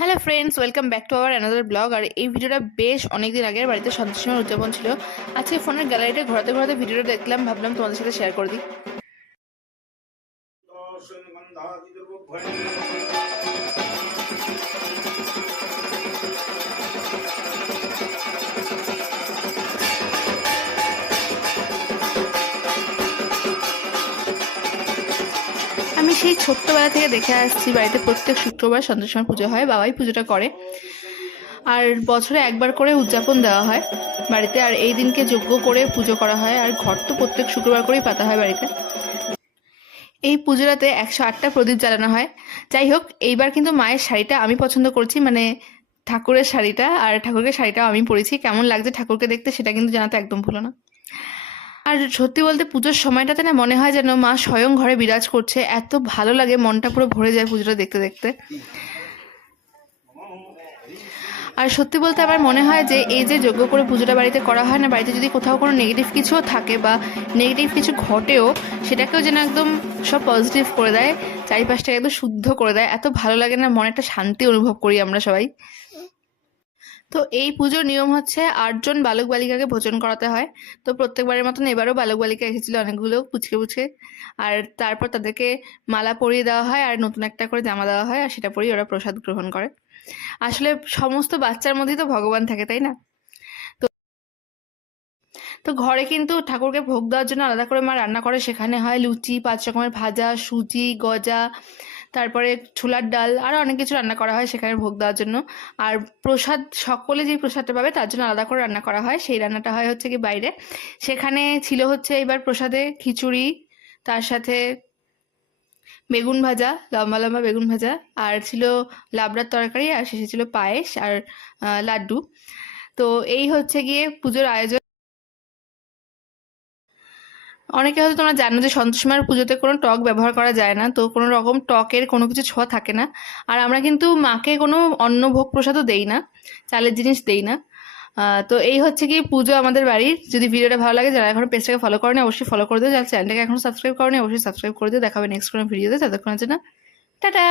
Hello friends, welcome back to our another blog. আর এই ভিডিওটা বেশ অনেকদিন আগের বাড়িতে সন্তোষীমার উদযাপন ছিল। আজকে ফোনের গ্যালারিতে ঘোরাতে ঘোরাতে ভিডিওটা দেখলাম, ভাবলাম তোমাদের সাথে শেয়ার করে দিই। আমি সেই ছোট্টবেলা থেকে দেখে আসছি বাড়িতে প্রত্যেক শুক্রবার সন্তোষীমার পুজো হয়, বাবাই পুজোটা করে। আর বছরে একবার করে উদযাপন দেওয়া হয় বাড়িতে, আর এই দিনকে যজ্ঞ করে পুজো করা হয়। আর ঘর তো প্রত্যেক শুক্রবার করেই পাতা হয় বাড়িতে। এই পুজোটাতে 108টা প্রদীপ জ্বালানো হয়। যাই হোক, এইবার কিন্তু মায়ের শাড়িটা আমি পছন্দ করছি, মানে ঠাকুরের শাড়িটা। আর ঠাকুরকে শাড়িটাও আমি পরেছি। কেমন লাগছে ঠাকুরকে দেখতে সেটা কিন্তু জানাতে একদম ভুলো না। আর সত্যি বলতে পুজোর সময়টাতে না মনে হয় যেন মা স্বয়ং ঘরে বিরাজ করছে, এত ভালো লাগে, মনটা পুরো ভরে যায় পুজোটা দেখতে দেখতে। আর সত্যি বলতে আমার মনে হয় যে এই যে যজ্ঞ করে পুজোটা বাড়িতে করা হয় না, বাড়িতে যদি কোথাও কোনো নেগেটিভ কিছুও থাকে বা নেগেটিভ কিছু ঘটেও, সেটাকেও যেন একদম সব পজিটিভ করে দেয়, চারিপাশটাকে একদম শুদ্ধ করে দেয়। এত ভালো লাগে না, মনে একটা শান্তি অনুভব করি আমরা সবাই। তো এই পুজোর নিয়ম হচ্ছে 8জন বালক বালিকাকে ভোজন করাতে হয়। তো প্রত্যেকবারের মতন এবারও বালক বালিকা এসেছিল অনেকগুলো, পুচকে পুচকে। আর তারপর তাদেরকে মালা পরিয়ে দেওয়া হয় আর নতুন একটা করে জামা দেওয়া হয়, আর সেটা পরেই ওরা প্রসাদ গ্রহণ করে। আসলে সমস্ত বাচ্চার মধ্যেই তো ভগবান থাকে, তাই না? তো তো ঘরে কিন্তু ঠাকুরকে ভোগ দেওয়ার জন্য আলাদা করে মা রান্না করে। সেখানে হয় লুচি, 5 রকমের ভাজা, সুজি, গজা, তারপরে ছোলার ডাল, আরও অনেক কিছু রান্না করা হয় সেখানে ভোগ দেওয়ার জন্য। আর প্রসাদ, সকলে যেই প্রসাদটা পাবে তার জন্য আলাদা করে রান্না করা হয়। সেই রান্নাটা হয় হচ্ছে কি বাইরে। সেখানে ছিল হচ্ছে এবার প্রসাদে খিচুড়ি, তার সাথে বেগুন ভাজা, লম্বা লম্বা বেগুন ভাজা, আর ছিল লাবড়ার তরকারি, আর শেষে ছিল পায়েস আর লাড্ডু। তো এই হচ্ছে গিয়ে পুজোর আয়োজন। অনেকে হয়তো তোমরা জানো যে সন্তোষীমার পুজোতে কোনো টক ব্যবহার করা যায় না, তো কোনো রকম টকের কোনো কিছু ছোঁয়া থাকে না। আর আমরা কিন্তু মাকে কোনো অন্ন ভোগ প্রসাদও দেই না, চালের জিনিস দেই না। তো এই হচ্ছে কি পুজো আমাদের বাড়ির। যদি ভিডিওটা ভালো লাগে, যারা এখন পেজটাকে ফলো করেনি অবশ্যই ফলো করে দিও, যারা চ্যানেলটাকে এখনো সাবস্ক্রাইব করেনি অবশ্যই সাবস্ক্রাইব করে দিও। দেখাবে নেক্সট কোনো ভিডিওতে, ততক্ষণের জন্য টাটা।